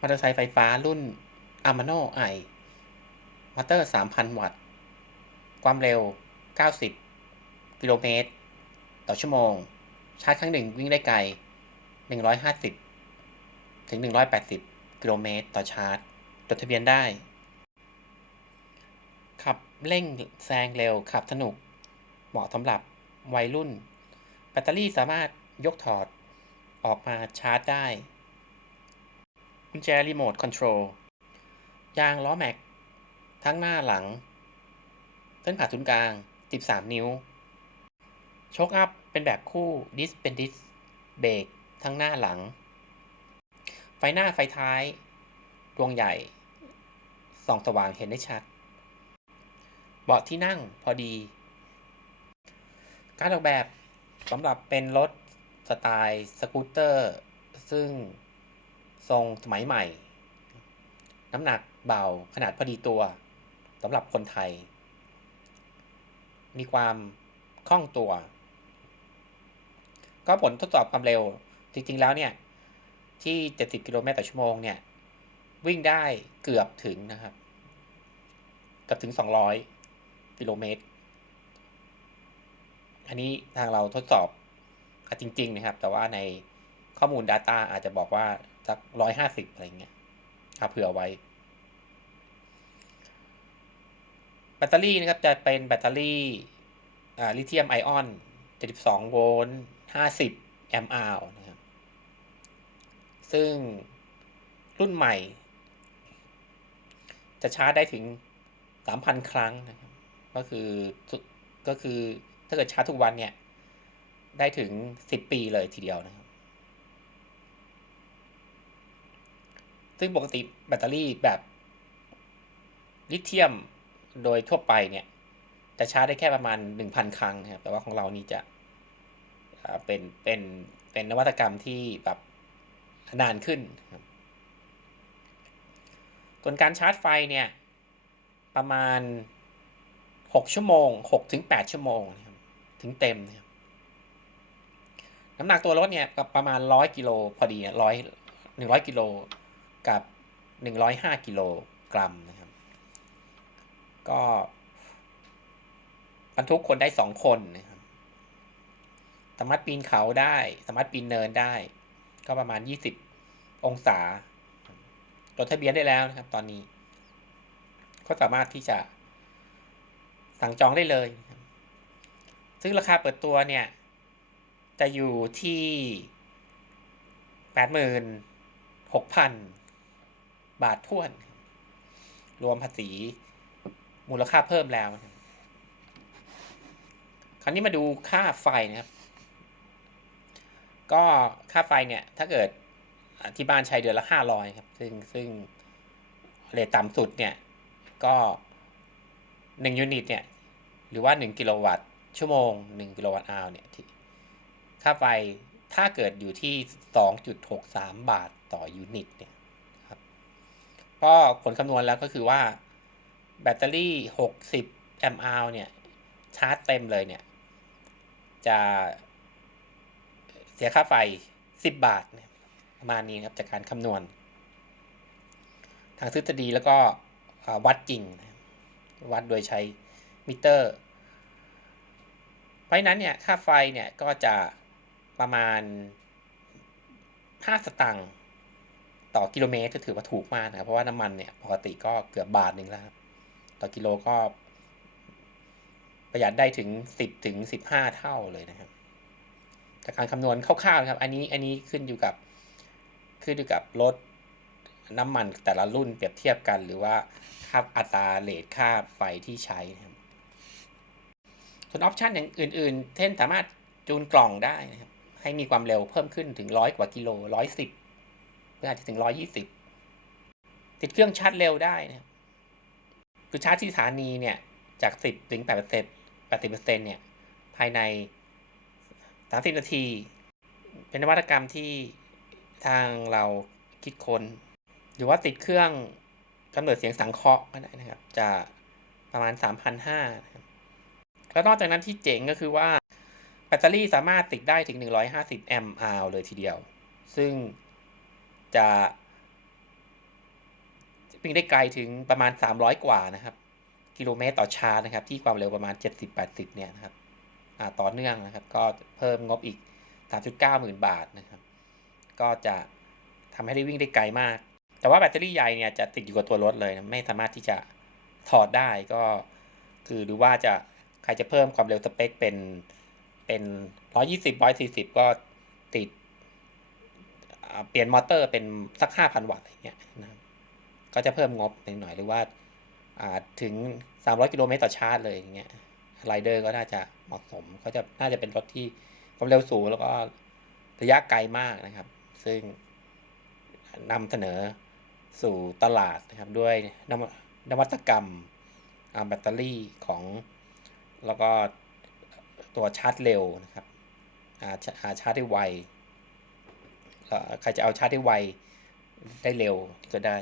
มอเตอร์ไซค์ไฟฟ้ารุ่น Amano i มอเตอร์ 3,000 วัตต์ ความเร็ว 90 กิโลเมตร ต่อชั่วโมง ชาร์จครั้งหนึ่งวิ่งได้ไกล 150 ถึง 180 กิโลเมตร ต่อชาร์จ จดทะเบียนได้ ขับเร่งแซงเร็ว ขับสนุก เหมาะสำหรับวัยรุ่น แบตเตอรี่สามารถยกถอดออกมาชาร์จได้ กุญแจรีโมทคอนโทรลยางล้อแม็ก ทั้งหน้าหลัง เส้นผ่าศูนย์กลาง 13 นิ้ว โชคอัพเป็นแบบคู่ดิสเป็นดิสเบรกทั้งหน้าหลัง ไฟหน้าไฟท้าย ดวงใหญ่ส่องสว่างเห็นได้ชัด เบาะที่นั่งพอดี การออกแบบสำหรับเป็นรถสไตล์สกูตเตอร์ ซึ่ง ทรงสมัยใหม่ น้ำหนักเบาขนาดพอดีตัวสำหรับคนไทย มีความคล่องตัว ก็ผลทดสอบความเร็ว จริง ๆ แล้วเนี่ย ที่ 70 กิโลเมตรต่อชั่วโมงเนี่ย วิ่งได้เกือบถึงนะครับเกือบถึง 200 กิโลเมตร อันนี้ทางเราทดสอบจริง ๆ นะครับ แต่ว่าในข้อมูล Data อาจจะบอกว่า สักร้อยห้าสิบอะไรเงี้ยครับเผื่อไว้ แบตเตอรี่นะครับจะเป็นแบตเตอรี่ลิเธียมไอออน72โวลต์50แอมป์อาวนะครับ ซึ่งรุ่นใหม่ จะชาร์จได้ถึง 3,000 ครั้งนะครับ ก็คือก็คือถ้าเกิดชาร์จทุกวันเนี่ย ได้ถึง 10 ปีเลยทีเดียวนะครับ ซึ่งปกติแบตเตอรี่แบบลิเธียมโดยทั่วไปเนี่ย จะชาร์จได้แค่ประมาณ 1,000 ครั้งครับ แต่ว่าของเรานี่จะเป็นเป็นเป็นนวัตกรรมที่แบบนานขึ้นครับส่วนการชาร์จไฟเนี่ย ประมาณ 6 ชั่วโมง6ถึง8ชั่วโมงนะครับถึงเต็มนะครับน้ำหนักตัวรถเนี่ยประมาณ 100 กิโลพอดีร้อยหนึ่งร้อยกิโล กับ 105 กิโลกรัมนะครับ ก็บรรทุกคนได้2คนนะครับ สามารถปีนเขาได้ สามารถปีนเนินได้ ก็ประมาณ 20 องศาจดทะเบียนได้แล้วนะครับ ตอนนี้ ก็สามารถที่จะสั่งจองได้เลย ซึ่งราคาเปิดตัวเนี่ย จะอยู่ที่ 86,000 บาทท้วน รวมภาษี มูลค่าเพิ่มแล้ว คราวนี้มาดูค่าไฟนะครับ ก็ค่าไฟเนี่ย ถ้าเกิดที่บ้านใช้เดือนละห้าร้อยครับ ซึ่งซึ่งเรทต่ำสุดเนี่ย ก็หนึ่งยูนิตเนี่ย หรือว่าหนึ่งกิโลวัตต์ชั่วโมงหนึ่งกิโลวัตต์อาวเนี่ยที่ค่าไฟถ้าเกิดอยู่ที่สองจุดหกสามบาทต่อยูนิตเนี่ย ก็ผลคำนวณแล้วก็คือว่าแบตเตอรี่หกสิบแอมป์อาวเนี่ย ชาร์จเต็มเลยเนี่ย จะเสียค่าไฟสิบบาท ประมาณนี้ครับจากการคำนวณ ทางทฤษฎีแล้วก็วัดจริง วัดโดยใช้มิเตอร์ เพราะนั้นเนี่ย ค่าไฟเนี่ยก็จะประมาณ 5 สตางค์ ต่อกิโลเมตรก็ถือว่าถูกมากนะครับ เพราะว่าน้ำมันเนี่ยปกติก็เกือบบาทหนึ่งแล้วครับต่อกิโลก็ ประหยัดได้ถึง10ถึง15เท่าเลยนะครับจากการคำนวณคร่าวๆครับ อันนี้อันนี้ขึ้นอยู่กับขึ้นอยู่กับรถน้ำมันแต่ละรุ่นเปรียบเทียบกันหรือว่าค่าอัตราเลทค่าไฟที่ใช้นะครับส่วนออปชันอย่างอื่นๆ เช่นสามารถจูนกล่องได้นะครับ ให้มีความเร็วเพิ่มขึ้นถึงร้อยกว่ากิโลร้อยสิบ เพื่ออาจจะถึงร้อยี่สิบติดเครื่องชาร์จเร็วได้นะครับคือชาร์จที่สถานีเนี่ย จากสิบถึงแปดเปอร์เซ็นต์แปดสิบเปอร์เซ็นต์เนี่ย ภายในสามสิบนาที เป็นนวัตกรรมที่ทางเราคิดคน้น หรือว่าติดเครื่องกำเนิดเสียงสังเคราะห์ก็ได้นะครับ จะประมาณ 3,500นะครับแล้วนอกจากนั้นที่เจ๋งก็คือว่า แบตเตอรี่สามารถติดได้ถึง 150 แอมป์อาวเลยทีเดียว ซึ่ง จะวิ่งได้ไกลถึงประมาณ 300 กว่านะครับ กิโลเมตรต่อชาร์นะครับ ที่ความเร็วประมาณ 70-80 เนี่ยนะครับต่อเนื่องนะครับ ก็เพิ่มงบอีก 3.9 หมื่นบาทนะครับ ก็จะทำให้ได้วิ่งได้ไกลมาก แต่ว่าแบตเตอรี่ใหญ่เนี่ยจะติดอยู่กับตัวรถเลยนะไม่สามารถที่จะถอดได้ก็คือหรือว่าจะใครจะเพิ่มความเร็วสเปคเป็นเป็น 120 140 ก็ติด เปลี่ยนมอเตอร์เป็นสัก5,000วัตต์อะไรเงี้ยนะครับก็จะเพิ่มงบหน่อยหรือว่าอ่าถึง 300 กิโลเมตรต่อชาร์จเลยอย่างเงี้ยไรเดอร์ก็น่าจะเหมาะสมเขาจะน่าจะเป็นรถที่ความเร็วสูงแล้วก็ระยะไกลมากนะครับ ซึ่งนำเสนอสู่ตลาดนะครับด้วยนวนวัตกรรมแบตเตอรี่ของแล้วก็ตัวชาร์จเร็วนะครับอาชาร์จได้ไว ใครจะเอาชาร์จได้ไวได้เร็วก็ได้